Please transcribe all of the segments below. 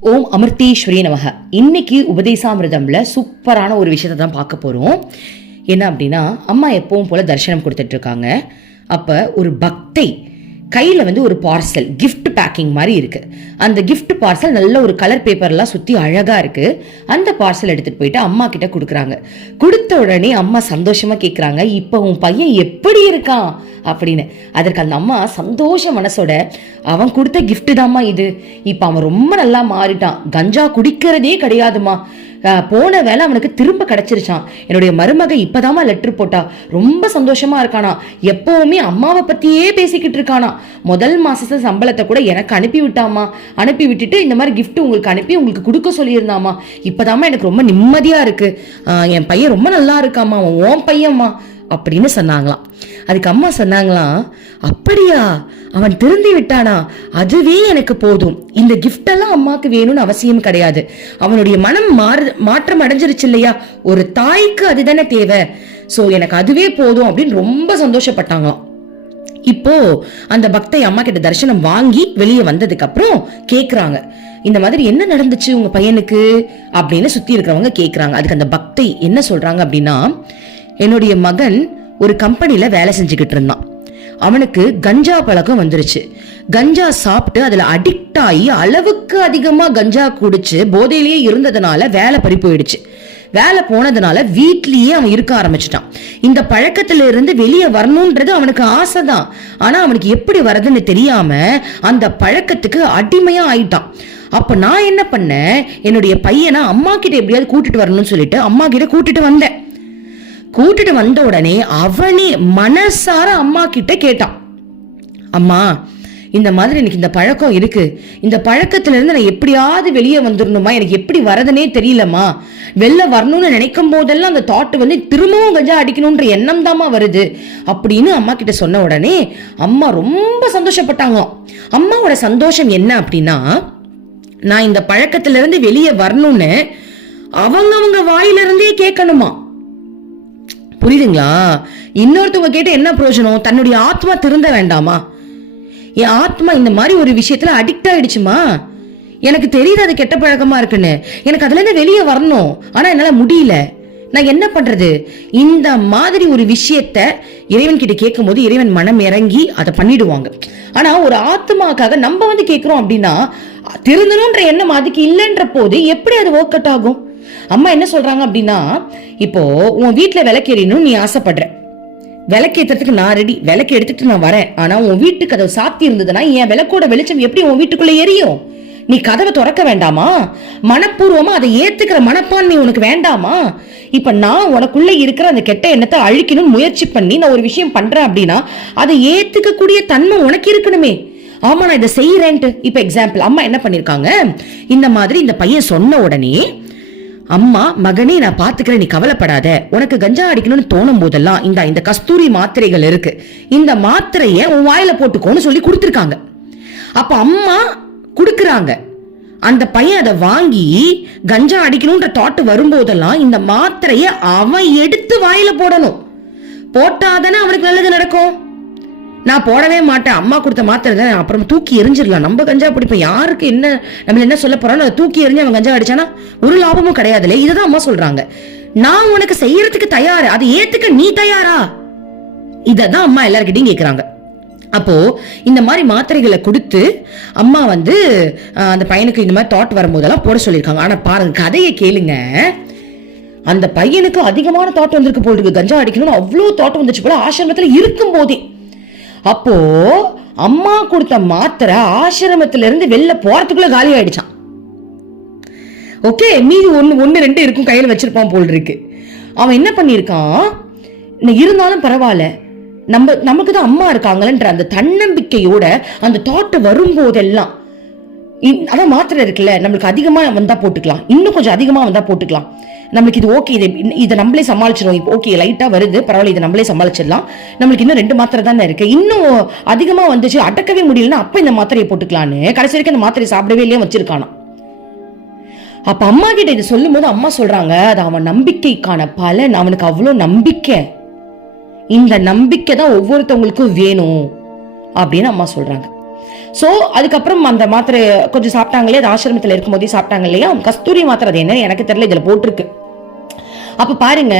ஓம் அமிர்தேஸ்வரி நமக. இன்னைக்கு உபதேசாமிரதம்ல சூப்பரான ஒரு விஷயத்தை தான் பார்க்க போறோம். என்ன அப்படின்னா அம்மா எப்பவும் போல தரிசனம் கொடுத்துட்டு இருக்காங்க. அப்ப ஒரு பக்தை கையில் வந்து ஒரு பார்சல் கிஃப்ட் பேக்கிங் மாதிரி இருக்கு. அந்த கிஃப்ட் பார்சல் நல்ல ஒரு கலர் பேப்பர்லாம் சுற்றி அழகாக இருக்கு. அந்த பார்சல் எடுத்துகிட்டு போயிட்டு அம்மா கிட்ட கொடுக்குறாங்க. கொடுத்த உடனே அம்மா சந்தோஷமா கேட்குறாங்க இப்போ உன் பையன் எப்படி இருக்கான்? அப்படின்னு. அதற்கு அந்த அம்மா சந்தோஷ மனசோட அவன் கொடுத்த கிஃப்ட் தாம்மா இது. இப்போ அவன் ரொம்ப நல்லா மாறிட்டான். கஞ்சா குடிக்கிறதே கிடையாதுமா போன வேலை அவனுக்கு திரும்ப கிடைச்சிருச்சான் என்னுடைய மருமக இப்பதாமா லெட்டர் போட்டா. ரொம்ப சந்தோஷமா இருக்கானா. எப்பவுமே அம்மாவை பத்தியே பேசிக்கிட்டு இருக்கானா. முதல் மாசத்து சம்பளத்தை கூட எனக்கு அனுப்பி விட்டாமா அனுப்பி விட்டுட்டு இந்த மாதிரி கிஃப்ட் உங்களுக்கு அனுப்பி உங்களுக்கு கொடுக்க சொல்லியிருந்தாமா இப்பதாமா எனக்கு ரொம்ப நிம்மதியா இருக்கு. என் பையன் ரொம்ப நல்லா இருக்காமா உன் பையன்மா. அப்படின்னு சொன்னாங்களாம். அதுக்கு அம்மா சொன்னாங்களாம் அப்படியா அவன் திருந்தி விட்டானா? அதுவே எனக்கு போதும். இந்த கிஃப்ட் எல்லாம் அம்மாக்கு வேணும்னு அவசியம் கிடையாது. அவனுடைய மனம் மாறு மாற்றம் அடைஞ்சிருச்சு இல்லையா? ஒரு தாய்க்கு அதுதானே தேவை. சோ எனக்கு அதுவே போதும் அப்படின்னு ரொம்ப சந்தோஷப்பட்டாங்களாம். இப்போ அந்த பக்தை அம்மா கிட்ட தரிசனம் வாங்கி வெளியே வந்ததுக்கு அப்புறம் கேக்குறாங்க. இந்த மாதிரி என்ன நடந்துச்சு உங்க பையனுக்கு? அப்படின்னு சுத்தி இருக்கிறவங்க கேக்குறாங்க. அதுக்கு அந்த பக்தை என்ன சொல்றாங்க அப்படின்னா என்னுடைய மகன் ஒரு கம்பெனியில் வேலை செஞ்சுக்கிட்டு இருந்தான். அவனுக்கு கஞ்சா பழக்கம் வந்துருச்சு. கஞ்சா சாப்பிட்டு அதுல அடிக்ட் ஆகி அளவுக்கு அதிகமா கஞ்சா குடிச்சு போதையிலேயே இருந்ததுனால வேலை பறி போயிடுச்சு. வேலை போனதுனால வீட்லயே அவன் இருக்க ஆரம்பிச்சிட்டான். இந்த பழக்கத்துல இருந்து வெளியே வரணும்ன்றது அவனுக்கு ஆசை தான் ஆனா அவனுக்கு எப்படி வரதுன்னு தெரியாம அந்த பழக்கத்துக்கு அடிமையா ஆயிட்டான். அப்ப நான் என்ன பண்ணேன்? என்னுடைய பையனை அம்மா கிட்ட எப்படியாவது கூட்டிட்டு வரணும்னு சொல்லிட்டு அம்மா கிட்ட கூட்டிட்டு வந்தேன். கூட்டிட்டு வந்த உடனே அவனே மனசார அம்மா கிட்ட கேட்டான். அம்மா இந்த மாதிரி எனக்கு இந்த பழக்கம் இருக்கு. இந்த பழக்கத்துல இருந்து நான் எப்படியாவது வெளியே வந்துடணுமா எனக்கு எப்படி வரதுனே தெரியலம்மா. வெளில வரணும்னு நினைக்கும் போதெல்லாம் அந்த தாட் வந்து திரும்பவும் கஞ்சா அடிக்கணும்ன்ற எண்ணம் தாம்மா வருது. அப்படின்னு அம்மா கிட்ட சொன்ன உடனே அம்மா ரொம்ப சந்தோஷப்பட்டாங்க. அம்மாவோட சந்தோஷம் என்ன அப்படின்னா நான் இந்த பழக்கத்துல இருந்து வெளியே வரணும்னு அவங்கவங்க வாயிலிருந்தே கேட்கணுமா? புரியுதுங்களா? இன்னொருத்தவங்க கேட்டு என்ன பிரயோஜனம் தன்னுடைய ஆத்மா திருந்த வேண்டாமா? என் ஆத்மா இந்த மாதிரி ஒரு விஷயத்துல அடிக்ட் ஆயிடுச்சுமா? எனக்கு தெரியுது அது கெட்ட பழக்கமா இருக்குன்னு. எனக்கு அதுல இருந்து வெளியே வரணும். ஆனா என்னால முடியல. நான் என்ன பண்றது? இந்த மாதிரி ஒரு விஷயத்த இறைவன் கிட்ட கேட்கும் போது இறைவன் மனம் இறங்கி அதை பண்ணிடுவாங்க. ஆனா ஒரு ஆத்மாக்காக நம்ம வந்து கேட்கிறோம் அப்படின்னா திருந்தணுன்ற எண்ணம் அதுக்கு இல்லைன்ற போது எப்படி அது ஒர்க் அவுட் ஆகும்? அம்மா என்ன சொல்றாங்க அப்படின்னா இப்போ உன் வீட்டுல விளக்கெறியணும் நீ ஆசைப்படுற. விளக்கேற்றுறதுக்கு நான் ரெடி விளக்கு எடுத்துட்டு நான் வரேன். ஆனா உன் வீட்டுக்கு கதவு சாத்தி இருந்ததுன்னா என் விளக்கோட வெளிச்சம் எப்படி உன் வீட்டுக்குள்ள எரியும்? நீ கதவை திறக்க வேண்டாமா? மனப்பூர்வமா அதை ஏத்துக்கிற மனப்பான்மை உனக்கு வேண்டாமா? இப்ப நான் உனக்குள்ள இருக்கிற அந்த கெட்ட எண்ணத்தை அழிக்கணும்னு முயற்சி பண்ணி நான் ஒரு விஷயம் பண்றேன் அப்படின்னா அதை ஏத்துக்க கூடிய தன்மை உனக்கு இருக்கணுமே. ஆமா நான் இதை செய்யறேன்ட்டு இப்ப எக்ஸாம்பிள் அம்மா என்ன பண்ணிருக்காங்க? இந்த மாதிரி இந்த பையன் சொன்ன உடனே அம்மா மகனே நான் பாத்துக்கிறேன் நீ கவலைப்படாத. உனக்கு கஞ்சா அடிக்கணும்னு தோணும் போதெல்லாம் இந்த இந்த கஸ்தூரி மாத்திரைகள் இருக்கு. இந்த மாத்திரைய உன் வாயில போட்டுக்கோன்னு சொல்லி கொடுத்துருக்காங்க. அப்ப அம்மா கொடுக்கறாங்க. அந்த பையன் அதை வாங்கி கஞ்சா அடிக்கணும்ன்ற தாட்டு வரும்போதெல்லாம் இந்த மாத்திரைய அவன் எடுத்து வாயில போடணும். போட்டாதானே அவனுக்கு நல்லது நடக்கும். நான் போடவே மாட்டேன். அம்மா கொடுத்த மாத்திரை தான் அப்புறம் தூக்கி எரிஞ்சிடலாம் நம்ம கஞ்சா பிடிப்போம் யாருக்கு என்ன நம்ம என்ன சொல்ல போறோம் அதை தூக்கி எரிஞ்சு அவன் கஞ்சா அடிச்சானா ஒரு லாபமும் கிடையாதுல்ல. இதுதான் அம்மா சொல்றாங்க. நான் உனக்கு செய்யறதுக்கு தயாரு? அதை ஏத்துக்க நீ தயாரா? இததான் அம்மா எல்லார்கிட்டயும் கேட்குறாங்க அப்போ இந்த மாதிரி மாத்திரைகளை கொடுத்து அம்மா வந்து அந்த பையனுக்கு இந்த மாதிரி தாட் வரும்போதெல்லாம் போட சொல்லியிருக்காங்க. ஆனா பாருங்க கதையை கேளுங்க. அந்த பையனுக்கு அதிகமான தாட் வந்திருக்கு போல் இருக்கு. கஞ்சா அடிக்கணும்னு அவ்வளோ தாட் வந்துச்சு போல. ஆசிரமத்தில் இருக்கும் போதே அப்போ அம்மா கொடுத்த மாத்திரை ஆசிரமத்துல இருந்து வெளில போறதுக்குள்ள காலி ஆயிடுச்சான் ஓகே மீதி ஒன்று ஒன்று ரெண்டு இருக்கும் கையில வச்சிருப்பான் போல் இருக்கு. அவன் என்ன பண்ணியிருக்கான்? இருந்தாலும் பரவாயில்ல. நம்ம நமக்கு தான் அம்மா இருக்காங்களன்ற அந்த தன்னம்பிக்கையோட அந்த தாட்டு வரும்போதெல்லாம் அதான் மாத்திரை இருக்குல்ல நம்மளுக்கு அதிகமா வந்தா போட்டுக்கலாம். இன்னும் கொஞ்சம் அதிகமா வந்தா போட்டுக்கலாம். நம்மளுக்கு இது ஓகே இதை இதை நம்மளே சமாளிச்சிடும் இப்போ ஓகே லைட்டாக வருது பரவாயில்ல இதை நம்மளே சமாளிச்சிடலாம். நம்மளுக்கு இன்னும் ரெண்டு மாத்திரை தானே இருக்குது இன்னும் அதிகமாக வந்துச்சு அடக்கவே முடியலன்னா அப்போ இந்த மாத்திரையை போட்டுக்கலான்னு. கடைசி வரைக்கும் அந்த மாத்திரையை சாப்பிடவே இல்லையா வச்சிருக்கானா அப்ப அம்மா கிட்ட இதை சொல்லும் போது அம்மா சொல்றாங்க அது அவன் நம்பிக்கைக்கான பலன் அவனுக்கு அவ்வளோ நம்பிக்கை. இந்த நம்பிக்கை தான் ஒவ்வொருத்தவங்களுக்கும் வேணும் அப்படின்னு அம்மா சொல்றாங்க. ஸோ அதுக்கப்புறம் அந்த மாத்திரை கொஞ்சம் சாப்பிட்டாங்களே அது ஆசிரமத்தில் இருக்கும்போதே சாப்பிட்டாங்க இல்லையா? கஸ்தூரி மாத்திரை அது என்ன எனக்கு தெரியல இதில் போட்டிருக்கு. அப்போ பாருங்க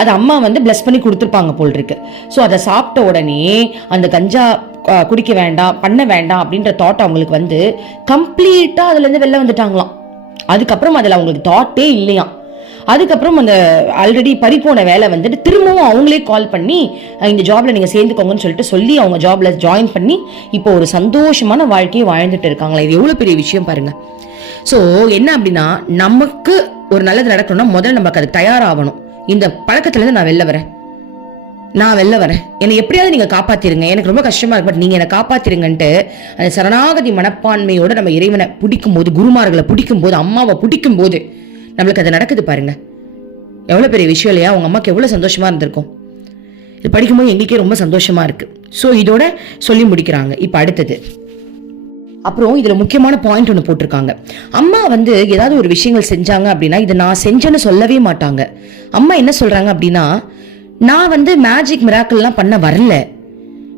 அது அம்மா வந்து பிளஸ் பண்ணி கொடுத்துருப்பாங்க போல் இருக்கு ஸோ அதை சாப்பிட்ட உடனே அந்த கஞ்சா குடிக்க வேண்டாம் பண்ண வேண்டாம் அப்படின்ற தாட் அவங்களுக்கு வந்து கம்ப்ளீட்டாக அதுலேருந்து வெளில வந்துட்டாங்களாம். அதுக்கப்புறம் அதில் அவங்களுக்கு தாட்டே இல்லையாம். அதுக்கப்புறம் அந்த ஆல்ரெடி பறிப்போன வேலை வந்துட்டு திரும்பவும் அவங்களே கால் பண்ணி இந்த ஜாப்ல நீங்க சேர்ந்துக்கோங்கன்னு சொல்லிட்டு சொல்லி அவங்க ஜாப்ல ஜாயின் பண்ணி இப்போ ஒரு சந்தோஷமான வாழ்க்கையை வாழ்ந்துட்டு இருக்காங்களா? இது எவ்வளவு பெரிய விஷயம் பாருங்க. ஸோ என்ன அப்படின்னா நமக்கு ஒரு நல்லது நடக்கணும்னா முதல்ல நமக்கு அது தயாராகணும். இந்த பழக்கத்துலேருந்து நான் வெளில வரேன். நான் வெளில வரேன். என்னை எப்படியாவது நீங்கள் காப்பாத்திருங்க. எனக்கு ரொம்ப கஷ்டமாக இருக்கு பட் நீங்கள் என்னை காப்பாத்திருங்கன்ட்டு அந்த சரணாகதி மனப்பான்மையோட நம்ம இறைவனை பிடிக்கும் போது குருமார்களை பிடிக்கும் போது அம்மாவை பிடிக்கும் போது நம்மளுக்கு அது நடக்குது பாருங்க. எவ்வளோ பெரிய விஷயம் இல்லையா? உங்கள் அம்மாவுக்கு எவ்வளோ சந்தோஷமாக இருந்திருக்கும். இது படிக்கும்போது எங்களுக்கே ரொம்ப சந்தோஷமாக இருக்குது ஸோ இதோட சொல்லி முடிக்கிறாங்க. இப்போ அடுத்தது. அப்புறம் இதில் முக்கியமான பாயிண்ட் ஒன்று போட்டிருக்காங்க. அம்மா வந்து ஏதாவது ஒரு விஷயங்கள் செஞ்சாங்க அப்படின்னா இதை நான் செஞ்சேன்னு சொல்லவே மாட்டாங்க. அம்மா என்ன சொல்கிறாங்க அப்படின்னா நான் வந்து மேஜிக் மிராக்கள்லாம் பண்ண வரல.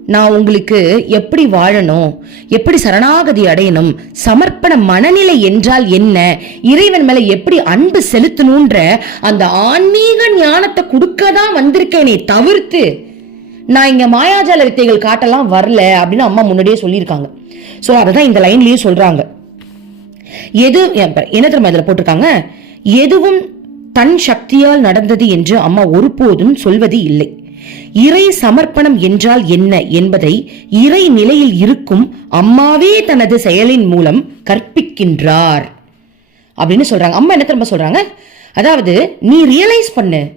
நான் உங்களுக்கு எப்படி வாழணும் எப்படி சரணாகதி அடையணும் சமர்ப்பண மனநிலை என்றால் என்ன இறைவன் மேல எப்படி அன்பு செலுத்தணுன்ற அந்த ஆன்மீக ஞானத்தை கொடுக்க தான் வந்திருக்கேனே தவிர்த்து நான் இங்க மாயாஜால வித்தைகள் காட்டலாம் வரல அப்படின்னு அம்மா முன்னாடியே சொல்லியிருக்காங்க. ஸோ அதை இந்த லைன்லயே சொல்றாங்க. எது என்ன தெரியுமா இதில் போட்டிருக்காங்க? எதுவும் தன் சக்தியால் நடந்தது என்று அம்மா ஒருபோதும் சொல்வது இல்லை இறை சமர்ப்பணம் என்றால் என்ன என்பதை இறை நிலையில் இருக்கும் அம்மாவே தனது செயலின் மூலம் கற்பிக்கின்றார். அப்படின்னு சொல்றாங்க. அம்மா என்ன திரும்ப சொல்றாங்க? அதாவது நீ ரியலைஸ் பண்ணு.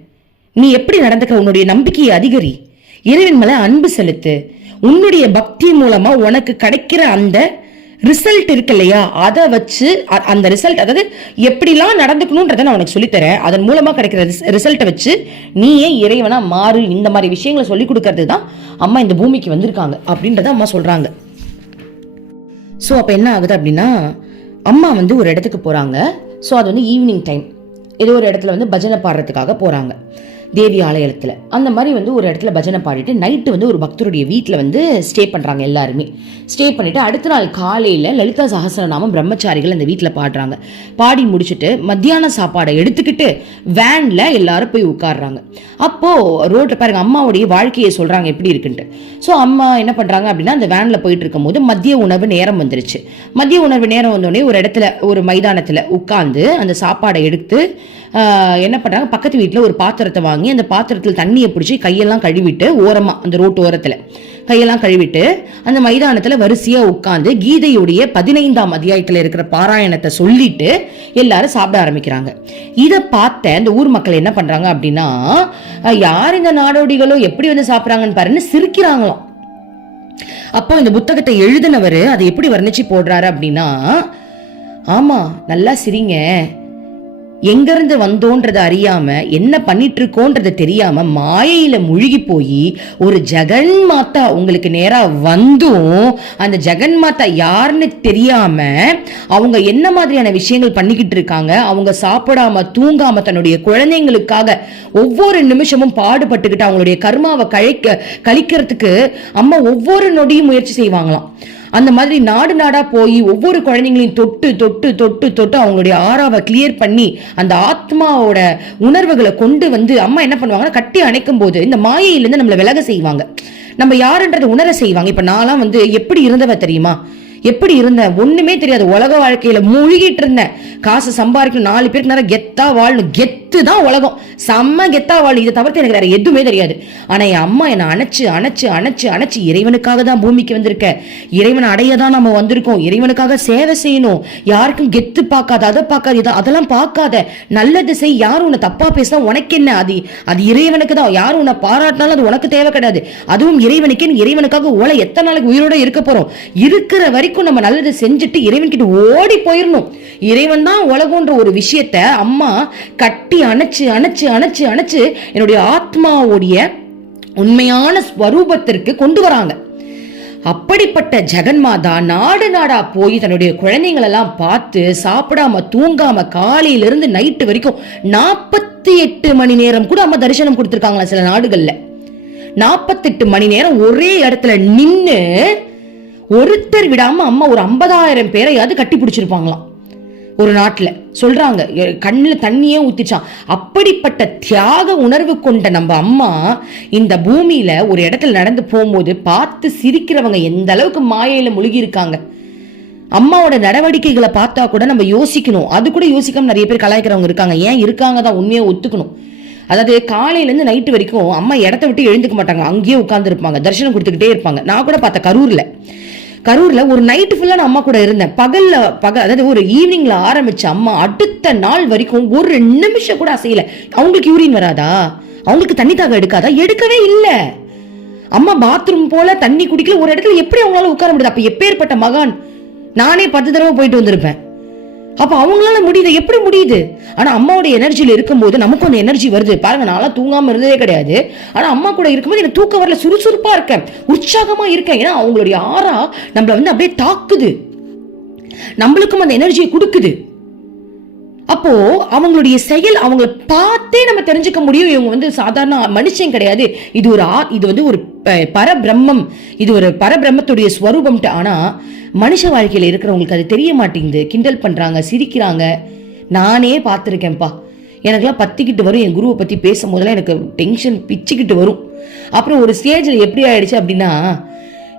நீ எப்படி நடந்துக்கிற? உன்னுடைய நம்பிக்கையை அதிகரி. இறைவன் மேல அன்பு செலுத்து. உன்னுடைய பக்தி மூலமா உனக்கு கிடைக்கிற அந்த ரிசல்ட் இருக்கு இல்லையா அதை வச்சு அ- அந்த ரிசல்ட் அதாவது எப்படிலாம் நடந்துக்கணுன்றதை நான் உனக்கு சொல்லித்தரேன். அதன் மூலமாக கிடைக்கிற ரிசல்ட்டை வச்சு நீயே இறைவனா மாறு இந்த மாதிரி விஷயங்களை சொல்லி கொடுக்கறது தான் அம்மா இந்த பூமிக்கு வந்திருக்காங்க அப்படின்றத அம்மா சொல்கிறாங்க ஸோ அப்போ என்ன ஆகுது அப்படின்னா அம்மா வந்து ஒரு இடத்துக்கு போகிறாங்க ஸோ அது வந்து ஈவினிங் டைம் ஏதோ ஒரு இடத்துல வந்து பஜனை பாடுறதுக்காக போகிறாங்க தேவி ஆலயத்தில். அந்த மாதிரி வந்து ஒரு இடத்துல பஜனை பாடிட்டு நைட்டு வந்து ஒரு பக்தருடைய வீட்டில் வந்து ஸ்டே பண்ணுறாங்க எல்லாருமே. ஸ்டே பண்ணிவிட்டு அடுத்த நாள் காலையில் லலிதா சகசரநாமம் பிரம்மச்சாரிகள் அந்த வீட்டில் பாடுறாங்க. பாடி முடிச்சுட்டு மத்தியான சாப்பாடை எடுத்துக்கிட்டு வேனில் எல்லாரும் போய் உட்காடுறாங்க அப்போது ரோட்டில் பாருங்க அம்மாவுடைய வாழ்க்கையை சொல்கிறாங்க எப்படி இருக்குன்ட்டு. ஸோ அம்மா என்ன பண்ணுறாங்க அப்படின்னா அந்த வேனில் போயிட்டு இருக்கும்போது மதிய உணவு நேரம் வந்துருச்சு. மதிய உணவு நேரம் வந்தோடனே ஒரு இடத்துல ஒரு மைதானத்தில் உட்காந்து அந்த சாப்பாடை எடுத்து என்ன பண்ணுறாங்க பக்கத்து வீட்டில் ஒரு பாத்திரத்தை வாங்கி அந்த பாத்திரத்தில் தண்ணியை பிடிச்சி கையெல்லாம் கழுவிட்டு ஓரமாக அந்த ரோட்டு ஓரத்தில் கையெல்லாம் கழுவிட்டு அந்த மைதானத்தில் வரிசையாக உட்காந்து கீதையுடைய பதினைந்தாம் அத்தியாயத்தில் இருக்கிற பாராயணத்தை சொல்லிட்டு எல்லாரும் சாப்பிட ஆரம்பிக்கிறாங்க. இதை பார்த்த இந்த ஊர் மக்கள் என்ன பண்ணுறாங்க அப்படின்னா யார் இந்த நாடோடிகளோ எப்படி வந்து சாப்பிட்றாங்கன்னு பாருன்னு சிரிக்கிறாங்களாம். அப்போ இந்த புத்தகத்தை எழுதினவர் அதை எப்படி வர்ணிச்சு போடுறாரு அப்படின்னா ஆமாம் நல்லா சிரிங்க. எங்கிருந்து வந்தோன்றதை அறியாம என்ன பண்ணிட்டு இருக்கோன்றதை தெரியாம மாயையில முழுகி போய் ஒரு ஜெகன் மாதா உங்களுக்கு நேரா வந்தும் அந்த ஜெகன் மாதா யாருன்னு தெரியாம அவங்க என்ன மாதிரியான விஷயங்கள் பண்ணிக்கிட்டு இருக்காங்க அவங்க சாப்பிடாம தூங்காம தன்னுடைய குழந்தைங்களுக்காக ஒவ்வொரு நிமிஷமும் பாடுபட்டுக்கிட்டு அவங்களுடைய கர்மாவை கழிக்க கழிக்கிறதுக்கு அம்மா ஒவ்வொரு நொடியும் முயற்சி செய்வாங்களாம். அந்த மாதிரி நாடு நாடா போய் ஒவ்வொரு குழந்தைங்களையும் தொட்டு தொட்டு தொட்டு தொட்டு அவங்களுடைய ஆறாவை கிளியர் பண்ணி அந்த ஆத்மாவோட உணர்வுகளை கொண்டு வந்து அம்மா என்ன பண்ணுவாங்கன்னா கட்டி அணைக்கும் போது இந்த மாயையிலேருந்து நம்மளை விலக செய்வாங்க. நம்ம யாருன்றதை உணர செய்வாங்க. இப்போ நான்லாம் வந்து எப்படி இருந்தவ தெரியுமா? எப்படி இருந்தேன் ஒண்ணுமே தெரியாது. உலக வாழ்க்கையில மூழ்கிட்டு இருந்தேன் காசு சம்பாதிக்கணும் நாலு பேருக்கு நேரம் கெத்தா வாழணும் கெத்து தான் உலகம். செம்ம கெத்தா வாழணும் இதை தவிர்த்து எனக்கு வேற எதுவுமே தெரியாது. ஆனா என் அம்மா என்னை அணைச்சு அணைச்சு அணைச்சு அணைச்சு இறைவனுக்காக தான் பூமிக்கு வந்திருக்க. இறைவனை அடைய தான் நம்ம வந்திருக்கோம். இறைவனுக்காக சேவை செய்யணும். யாருக்கும் கெத்து பார்க்காத அதை பார்க்காத இதை அதெல்லாம் பார்க்காத. நல்லது செய். யாரும் உன்னை தப்பா பேசினா உனக்கு என்ன? அது அது இறைவனுக்கு தான். யாரும் உன்னை பாராட்டினாலும் அது உனக்கு தேவை கிடையாது. அதுவும் இறைவனுக்கே. இறைவனுக்காக ஓலை எத்தனை நாளைக்கு உயிரோட இருக்க போறோம்? இருக்கிற வரைக்கும் நம்ம நல்லது செஞ்சுட்டு இறைவன் கிட்ட ஓடி போயிடணும் இறைவன் தான் உலகன்ற ஒரு விஷயத்த அம்மா கட்டி அணைச்சு அணைச்சு அணைச்சு அணைச்சு என்னுடைய ஆத்மாவுடைய உண்மையான ஸ்வரூபத்திற்கு கொண்டு வராங்க. அப்படிப்பட்ட ஜெகன்மாதா நாடு நாடா போய் தன்னுடைய குழந்தைங்களெல்லாம் பார்த்து சாப்பிடாம தூங்காம காலையில இருந்து நைட்டு வரைக்கும் நாற்பத்தி எட்டு மணி நேரம் கூட அம்மா தரிசனம் கொடுத்துருக்காங்களா சில நாடுகள்ல. நாற்பத்தெட்டு மணி நேரம் ஒரே இடத்துல நின்னு ஒருத்தர் விடாம அம்மா ஒரு ஐம்பதாயிரம் பேரையாவது கட்டி பிடிச்சிருப்பாங்களாம். ஒரு நாட்டில். சொல்றாங்க கண்ணில் தண்ணியே ஊத்திச்சான் அப்படிப்பட்ட தியாக உணர்வு கொண்ட நம்ம அம்மா இந்த பூமியில ஒரு இடத்துல நடந்து போகும்போது பார்த்து சிரிக்கிறவங்க எந்த அளவுக்கு மாயையில முழுகி இருக்காங்க. அம்மாவோட நடவடிக்கைகளை பார்த்தா கூட நம்ம யோசிக்கணும். அது கூட யோசிக்காம நிறைய பேர் கலாய்க்கிறவங்க இருக்காங்க. ஏன் இருக்காங்க தான் உண்மையை ஒத்துக்கணும். அதாவது காலையிலேருந்து நைட்டு வரைக்கும் அம்மா இடத்த விட்டு எழுந்துக்க மாட்டாங்க. அங்கேயே உட்காந்துருப்பாங்க தரிசனம் கொடுத்துக்கிட்டே இருப்பாங்க. நான் கூட பார்த்தேன் கரூரில். கரூர்ல ஒரு நைட்டு ஃபுல்லா நான் அம்மா கூட இருந்தேன். பகல்ல பகல் அதாவது ஒரு ஈவினிங்ல ஆரம்பிச்ச அம்மா அடுத்த நாள் வரைக்கும் ஒரு நிமிஷம் கூட அசையல. அவங்களுக்கு யூரின் வராதா? அவங்களுக்கு தண்ணி தாக எடுக்காதா? எடுக்கவே இல்லை. அம்மா பாத்ரூம் போல தண்ணி குடிக்கல. ஒரு இடத்துல எப்படி அவங்களால உட்கார முடியாது? அப்ப எப்பேற்பட்ட மகான்? நானே பத்து தடவை போயிட்டு வந்திருப்பேன். அப்ப அவங்களால முடியுது. எப்படி முடியுது? ஆனா அம்மாவோட எனர்ஜியில இருக்கும்போது நமக்கும் அந்த எனர்ஜி வருது. பாருங்க நான்லாம் தூங்காம இருந்ததே கிடையாது. ஆனா அம்மா கூட இருக்கும்போது எனக்கு தூக்க வரல. சுறுசுறுப்பா இருக்கேன். உற்சாகமா இருக்கேன். ஏன்னா அவங்களுடைய ஆறா நம்மள வந்து அப்படியே தாக்குது. நம்மளுக்கும் அந்த எனர்ஜியை கொடுக்குது. அப்போ அவங்களுடைய செயல் அவங்கள பார்த்தே நம்ம தெரிஞ்சுக்க முடியும். இவங்க வந்து சாதாரண மனுஷன் கிடையாது. இது ஒரு ஆ இது வந்து ஒரு ப- பரபிரம்மம். இது ஒரு பரபிரம்மத்துடைய ஸ்வரூபம்ட்டு. ஆனா மனுஷ வாழ்க்கையில இருக்கிறவங்களுக்கு அது தெரிய மாட்டேங்குது. கிண்டல் பண்றாங்க சிரிக்கிறாங்க. நானே பார்த்துருக்கேன்ப்பா. எனக்குலாம் பத்திக்கிட்டு வரும். என் குருவை பற்றி பேசும் போதெல்லாம் எனக்கு டென்ஷன் பிச்சுக்கிட்டு வரும். அப்புறம் ஒரு ஸ்டேஜில் எப்படி ஆயிடுச்சு அப்படின்னா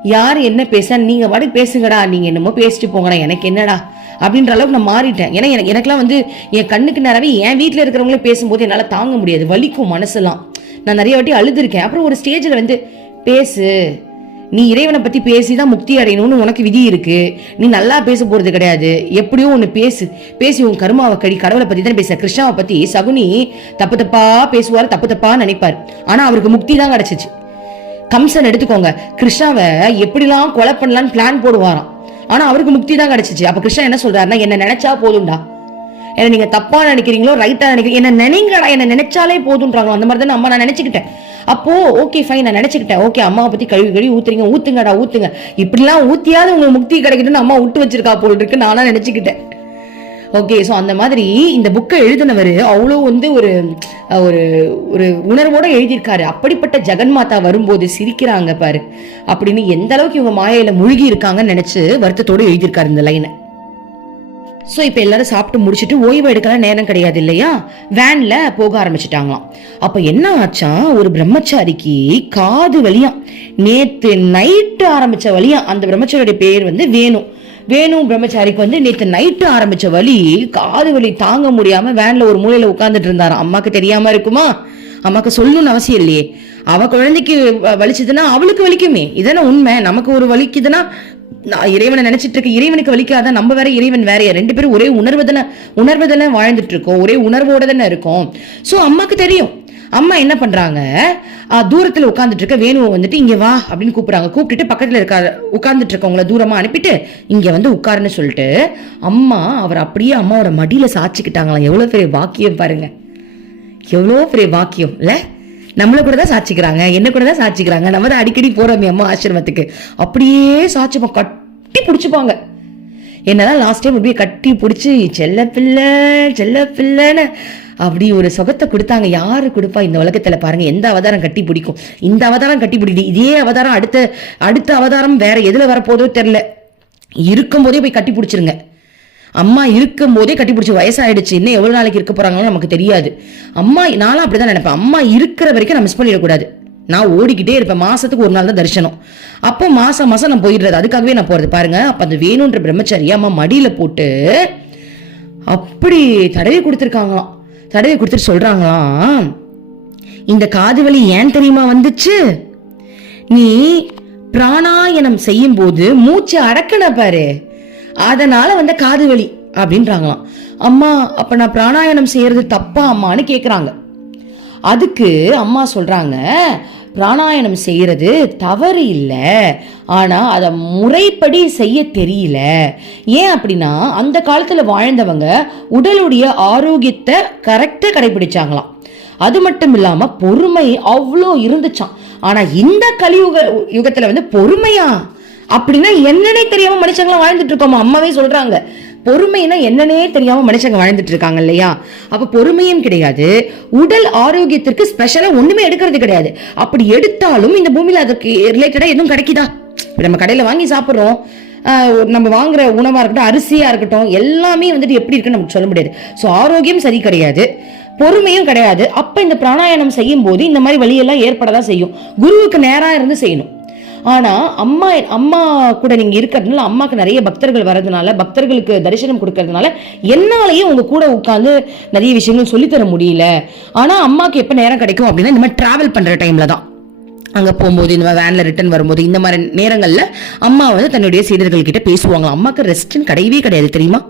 யார் என்ன பேச நீங்கள் பாட்டுக்கு பேசுங்கடா. நீங்கள் என்னமோ பேசிட்டு போங்கடா. எனக்கு என்னடா? அப்படின்ற அளவுக்கு நான் மாறிட்டேன். ஏன்னா எனக்கு எனக்குலாம் வந்து என் கண்ணுக்கு நேரவே என் வீட்டில் இருக்கிறவங்களே பேசும்போது என்னால் தாங்க முடியாது. வலிக்கும் மனசெல்லாம். நான் நிறைய வாட்டி அழுதுருக்கேன். அப்புறம் ஒரு ஸ்டேஜில் வந்து பேசு. நீ இறைவனை பற்றி பேசி தான் முக்தி அடையணும்னு உனக்கு விதி இருக்குது நீ நல்லா பேச போகிறது கிடையாது. எப்படியோ ஒன்று பேசு. பேசி உன் கருமாவை கடி கடவுளை பற்றி தான் பேச கிருஷ்ணாவை பற்றி சகுனி தப்பு தப்பா பேசுவார் தப்பு தப்பா நினைப்பார். ஆனால் அவருக்கு முக்தி தான் கிடைச்சிச்சு. கம்சன் எடுத்துக்கோங்க. கிருஷ்ணாவை எப்படிலாம் கொலை பண்ணலான்னு பிளான் போடுவாராம். ஆனா அவருக்கு முக்தி தான் கிடைச்சிச்சு. அப்ப கிருஷ்ணன் என்ன சொல்றாருன்னா என்ன நினைச்சா போதும்டா. என்ன நீங்க தப்பா நினைக்கிறீங்களோ ரைட்டா நினைக்கிறீங்க என்ன நினைங்கடா என்ன நினைச்சாலே போதுன்றாங்களோ அந்த மாதிரி தான் அம்மா நான் நினைச்சுக்கிட்டேன். அப்போ ஓகே ஃபைன் நான் நினைச்சுக்கிட்டேன். ஓகே அம்மாவை பத்தி கழுவி கழுவி ஊத்துறீங்க ஊத்துங்கடா ஊத்துங்க. இப்படிலாம் ஊத்தியாவது உங்களுக்கு முக்தி கிடைக்கணும்னு அம்மா விட்டு வச்சிருக்கா போல் இருக்கு. நானா நினைச்சுக்கிட்டேன். ஓகே ஸோ அந்த மாதிரி இந்த புக்கை எழுதினவர் அவ்வளோ வந்து ஒரு ஒரு ஒரு உணர்வோட எழுதியிருக்காரு. அப்படிப்பட்ட ஜெகன் மாதா வரும்போது சிரிக்கிறாங்க பாரு. அப்படின்னு எந்த அளவுக்கு இவங்க மாயையில மூழ்கி இருக்காங்கன்னு நினைச்சு வருத்தத்தோடு எழுதியிருக்காரு இந்த லைனை ஸோ இப்போ எல்லாரும் சாப்பிட்டு முடிச்சுட்டு ஓய்வு எடுக்கலாம் நேரம் கிடையாது இல்லையா? வேனில் போக ஆரம்பிச்சிட்டாங்களாம். அப்போ என்ன ஆச்சான் ஒரு பிரம்மச்சாரிக்கு காது வழியா நேற்று நைட்டு ஆரம்பிச்ச வலியா அந்த பிரம்மச்சாரியோட பேர் வந்து வேணும் வேணு பிரம்மச்சாரிக்கு வந்து நேற்று நைட்டு ஆரம்பிச்ச வலி காது வலி தாங்க முடியாம வேன்ல ஒரு மூலையில உட்காந்துட்டு இருந்தாராம் அம்மாக்கு தெரியாம இருக்குமா? அம்மாக்கு சொல்லணும்னு அவசியம் இல்லையே. அவ குழந்தைக்கு வ- வலிச்சதுன்னா அவளுக்கு வலிக்குமே. இதான உண்மை. நமக்கு ஒரு வலிக்குதுன்னா நான் இறைவனை நினைச்சிட்டு இருக்க இறைவனுக்கு வலிக்காத? நம்ம வேற இறைவன் வேறையா? ரெண்டு பேரும் ஒரே உணர்வு தானே உணர்வு தானே வாழ்ந்துட்டு இருக்கோம். ஒரே உணர்வோட தானே இருக்கோம். ஸோ அம்மாக்கு தெரியும். அம்மா என்ன பண்ணுறாங்க ஆ, உட்காந்துட்டு இருக்க வேணுவை வந்துட்டு இங்கே வா அப்படின்னு கூப்பிட்றாங்க. கூப்பிட்டுட்டு பக்கத்தில் இருக்க உட்காந்துட்டு இருக்கவங்கள தூரமாக அனுப்பிட்டு இங்கே வந்து உட்காருன்னு சொல்லிட்டு அம்மா அவர் அப்படியே அம்மாவோட மடியில் சாச்சிக்கிட்டாங்களாம் எவ்வளோ பெரிய வாக்கியம் பாருங்க. எவ்வளோ பெரிய வாக்கியம் இல்லை? நம்மள கூட தான் சாட்சிக்கிறாங்க என்ன கூட தான் சாட்சிக்கிறாங்க நம்ம தான் அடிக்கடி போகிறோமே அம்மா ஆசிரமத்துக்கு. அப்படியே சாட்சிப்போம் கட்டி பிடிச்சிப்பாங்க. என்னதான் லாஸ்ட் டைம் அப்படியே கட்டி பிடிச்சி செல்ல பிள்ளை செல்ல பிள்ளைன்னு அப்படி ஒரு சுகத்தை கொடுத்தாங்க. யார் கொடுப்பா இந்த உலகத்தில் பாருங்க. எந்த அவதாரம் கட்டி பிடிக்கும்? இந்த அவதாரம் கட்டி பிடிக்குது இதே அவதாரம் அடுத்த அடுத்த அவதாரம் வேற எதில் வரப்போதோ தெரில இருக்கும் போதே போய் கட்டி பிடிச்சிருங்க. அம்மா இருக்கும் போதே கட்டி பிடிச்சி வயசாயிடுச்சு. இன்னும் எவ்வளோ நாளைக்கு இருக்க போகிறாங்களோ நமக்கு தெரியாது. அம்மா நானும் அப்படிதான் நினைப்பேன். அம்மா இருக்கிற வரைக்கும் நான் மிஸ் பண்ணிடக்கூடாது. நான் ஓடிக்கிட்டே இருப்பேன். மாசத்துக்கு ஒரு நாள் தான் தரிசனம். அப்போ மாசம் மாசம் நான் போயிடுறது. அதுக்காகவே நான் போறது. பாருங்க. அப்ப அந்த வேணுன்ற பிரம்மச்சாரி அம்மா மடியில போட்டு அப்படி தடவி கொடுத்துருக்காங்களாம். தடவி கொடுத்துட்டு சொல்றாங்களாம் இந்த காது வலி ஏன் தெரியுமா வந்துச்சு? நீ பிராணாயனம் செய்யும் போது மூச்சு அடக்கன பாரு. அதனால வந்த காது வலி அப்படின்றாங்களாம். அம்மா அப்ப நான் பிராணாயனம் செய்யறது தப்பா அம்மான்னு கேக்குறாங்க. அதுக்கு அம்மா சொல்றாங்க பிராணாயணம் செய்யறது தவறு இல்லை. ஆனா அதை முறைப்படி செய்ய தெரியல. ஏன் அப்படின்னா அந்த காலத்துல வாழ்ந்தவங்க உடலுடைய ஆரோக்கியத்தை கரெக்டா கடைபிடிச்சாங்களாம். அது மட்டும் இல்லாம பொறுமை அவ்வளோ இருந்துச்சாம். ஆனா இந்த கலியுக யுகத்துல வந்து பொறுமையா? அப்படின்னா என்னன்னே தெரியாம மனுஷங்களாம் வாழ்ந்துட்டு இருக்கோமா? அம்மாவே சொல்றாங்க. பொறுமைனா என்னன்னே தெரியாம மனுஷங்க வாழ்ந்துட்டு இருக்காங்க இல்லையா? அப்ப பொறுமையும் கிடையாது. உடல் ஆரோக்கியத்திற்கு ஸ்பெஷலா ஒண்ணுமே எடுக்கிறது கிடையாது. அப்படி எடுத்தாலும் இந்த பூமியில அதுக்கு ரிலேட்டடா எதுவும் கிடைக்குதா? நம்ம கடையில் வாங்கி சாப்பிட்றோம். நம்ம வாங்குற உணவாக இருக்கட்டும் அரிசியாக இருக்கட்டும் எல்லாமே வந்துட்டு எப்படி இருக்குன்னு நமக்கு சொல்ல முடியாது. ஸோ ஆரோக்கியம் சரி கிடையாது. பொறுமையும் கிடையாது. அப்போ இந்த பிராணாயாமம் செய்யும் போது இந்த மாதிரி வழியெல்லாம் ஏற்படதான் செய்யும். குருவுக்கு நேராக இருந்து செய்யணும். ஆனால் அம்மா அம்மா கூட நீங்கள் இருக்கிறதுனால அம்மாவுக்கு நிறைய பக்தர்கள் வர்றதுனால பக்தர்களுக்கு தரிசனம் கொடுக்கறதுனால என்னாலேயே உங்கள் கூட உட்காந்து நிறைய விஷயங்கள் சொல்லித்தர முடியல. ஆனால் அம்மாவுக்கு எப்போ நேரம் கிடைக்கும் அப்படின்னா இந்த மாதிரி ட்ராவல் பண்ணுற டைமில் தான். அங்கே போகும்போது இந்த மாதிரி வேனில் ரிட்டன் வரும்போது இந்த மாதிரி நேரங்களில் அம்மா வந்து தன்னுடைய சீடர்கள்கிட்ட பேசுவாங்க. அம்மாக்கு ரெஸ்ட்னு கிடையவே கிடையாது தெரியுமா?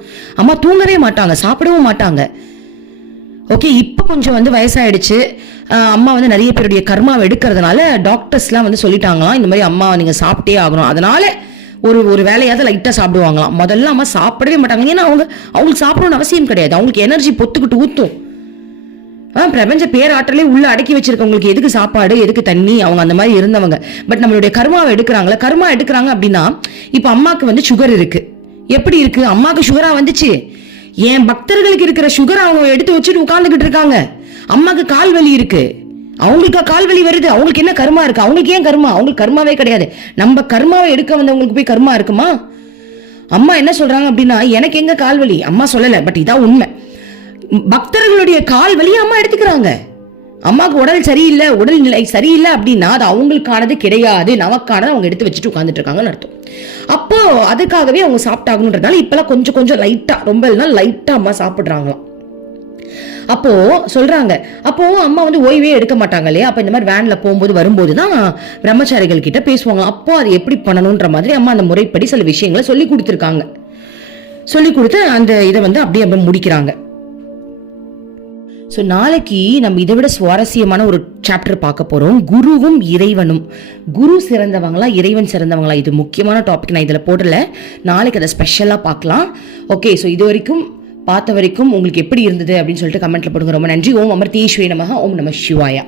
அம்மா தூங்கவே மாட்டாங்க சாப்பிடவும் மாட்டாங்க. ஓகே இப்போ கொஞ்சம் வந்து வயசாயிடுச்சு. அம்மா வந்து நிறைய பேருடைய கர்மாவை எடுக்கிறதுனால டாக்டர்ஸ்லாம் வந்து சொல்லிட்டாங்களாம் இந்த மாதிரி அம்மா நீங்கள் சாப்பிட்டே ஆகணும். அதனால ஒரு ஒரு வேலையாவது லைட்டாக சாப்பிடுவாங்களாம். முதல்ல அம்மா சாப்பிடவே மாட்டாங்க. ஏன்னா அவங்க அவங்களுக்கு சாப்பிடணும்னு அவசியம் கிடையாது. அவங்களுக்கு எனர்ஜி பொத்துக்கிட்டு ஊற்றும் ஆ பிரபஞ்ச பேராற்றலே உள்ள அடக்கி வச்சிருக்கவங்களுக்கு எதுக்கு சாப்பாடு எதுக்கு தண்ணி அவங்க அந்த மாதிரி இருந்தவங்க. பட் நம்மளுடைய கர்மாவை எடுக்கிறாங்களே கர்மா எடுக்கிறாங்க அப்படின்னா இப்போ அம்மாவுக்கு வந்து சுகர் இருக்கு. எப்படி இருக்கு? அம்மாக்கு சுகரா வந்துச்சு. என் பக்தர்களுக்கு இருக்கிற சுகர் அவங்க எடுத்து வச்சுட்டு உட்காந்துக்கிட்டு இருக்காங்க? அம்மாக்கு கால் வலி இருக்கு. அவங்களுக்கு கால் வலி வருது. அவங்களுக்கு என்ன கர்மா இருக்கு? அவங்களுக்கு ஏன் கர்மா? அவங்களுக்கு கர்மாவே கிடையாது. நம்ம கர்மாவை எடுக்க வந்தவங்களுக்கு போய் கர்மா இருக்குமா? அம்மா என்ன சொல்றாங்க அப்படின்னா எனக்கு எங்க கால் வலி? அம்மா சொல்லலை பட் இதான் உண்மை. பக்தர்களுடைய கால் வலியை அம்மா எடுத்துக்கிறாங்க. அம்மாவுக்கு உடல் சரியில்லை உடல் நிலை சரியில்லை அப்படின்னா அது அவங்களுக்கானது கிடையாது நமக்கானது அவங்க எடுத்து வச்சுட்டு உட்காந்துட்டு இருக்காங்கன்னு அர்த்தம். அப்போ அதுக்காகவே அவங்க சாப்பிட்டாகணுன்றதுனால இப்பெல்லாம் கொஞ்சம் கொஞ்சம் லைட்டா ரொம்ப இல்லைனா லைட்டா அம்மா சாப்பிட்றாங்களாம். அப்போ சொல்றாங்க அப்போ அம்மா வந்து ஓய்வே எடுக்க மாட்டாங்க இல்லையா? அப்ப இந்த மாதிரி வேன்ல போகும்போது வரும்போது தான் பிரம்மச்சாரிகள் கிட்ட பேசுவாங்க. அப்போ அது எப்படி பண்ணணுன்ற மாதிரி அம்மா அந்த முறைப்படி சில விஷயங்களை சொல்லி கொடுத்துருக்காங்க. சொல்லி கொடுத்து அந்த இதை வந்து அப்படியே அப்படியே முடிக்கிறாங்க. ஸோ நாளைக்கு நம்ம இதை விட சுவாரஸ்யமான ஒரு சாப்டர் பார்க்க போகிறோம் குருவும் இறைவனும். குரு சிறந்தவங்களா இறைவன் சிறந்தவங்களா? இது முக்கியமான டாபிக் நான் இதில் போடல. நாளைக்கு அதை ஸ்பெஷலாக பார்க்கலாம். ஓகே ஸோ இது வரைக்கும் பார்த்த வரைக்கும் உங்களுக்கு எப்படி இருந்தது அப்படின்னு சொல்லிட்டு கமெண்ட்ல போடுங்க. ரொம்ப நன்றி. ஓம் அமர்த்தீஸ்வரி நமக ஓம் நம சிவாயா.